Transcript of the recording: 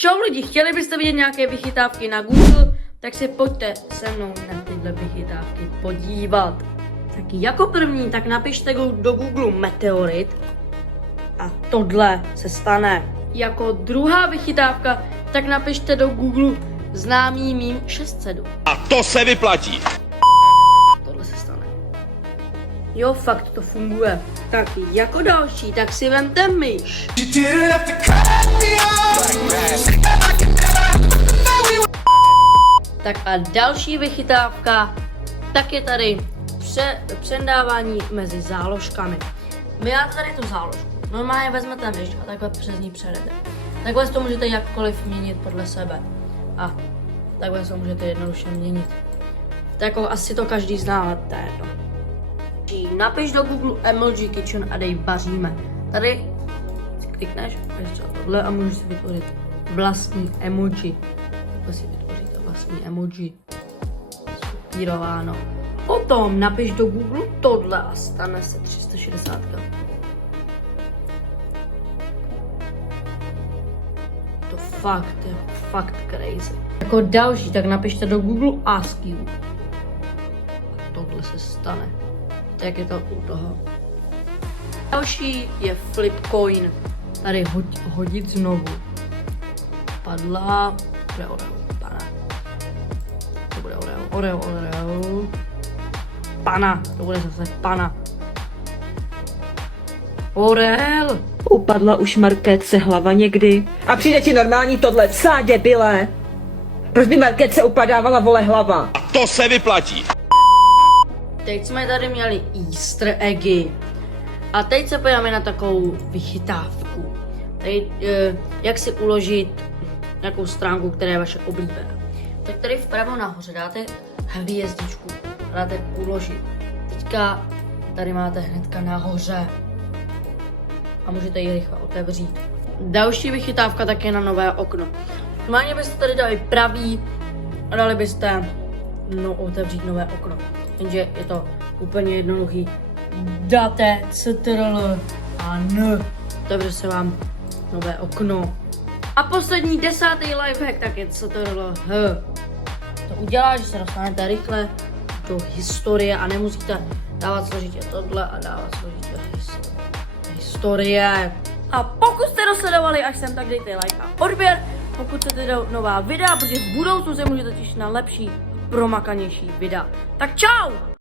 Čau lidi, chtěli byste vidět nějaké vychytávky na Google, tak se pojďte se mnou na tyhle vychytávky podívat. Tak jako první, tak napište do Google meteorit a tohle se stane. Jako druhá vychytávka, tak napište do Google známý mím 607. A to se vyplatí. Tohle se stane. Jo, fakt to funguje. Tak jako další, tak si vemte myš. Tak a další vychytávka, tak je tady přendávání mezi záložkami. Vy máte tady tu záložku. Normálně vezmete myš a takhle přes ní přejdete. Takhle to můžete jakkoliv měnit podle sebe. A takhle to můžete jednoduše měnit. Tak jako asi to každý zná, ale to je jedno. Napiš do Google emoji kitchen a dej vaříme. Tady si klikneš, třeba tohle a můžeš si vytvořit vlastní emoji. To si vytvoříte vlastní emoji. Skopírováno. Potom napiš do Google tohle a stane se 360. To fakt je fakt crazy. Jako další, tak napište do Google Ask You. A tohle se stane. Tak je to u toho. Další je Flipcoin. Tady hodit znovu. Padla. Bude Oreo. Pana. To bude Oreo. Pana. To bude zase pana. Orel. Upadla už Markétce hlava někdy? A přijde ti normální tohle, psá debile? Proč by Markétce upadávala vole hlava? A to se vyplatí. Teď jsme tady měli Easter eggy. A teď se podíváme na takovou vychytávku. Tady, jak si uložit nějakou stránku, která je vaše oblíbená. Tak tady vpravo nahoře dáte hvězdičku. Dáte uložit. Teďka tady máte hnedka nahoře. A můžete ji rychle otevřít. Další vychytávka tak je na nové okno. Normálně byste tady dali pravý a dali byste otevřít nové okno. Jenže je to úplně jednoduchý. Dáte CTRL a N. Otevře se vám nové okno. A poslední 10. lifehack tak je CTRL H. To udělá, že se dostanete rychle do historie a nemusíte dávat složitě tohle a dávat složitě historie. A pokud jste dosledovali až sem, tak dejte like a odběr. Pokud chcete nová videa, protože v budoucnu se můžete těšit na lepší, promakanější videa. Tak čau!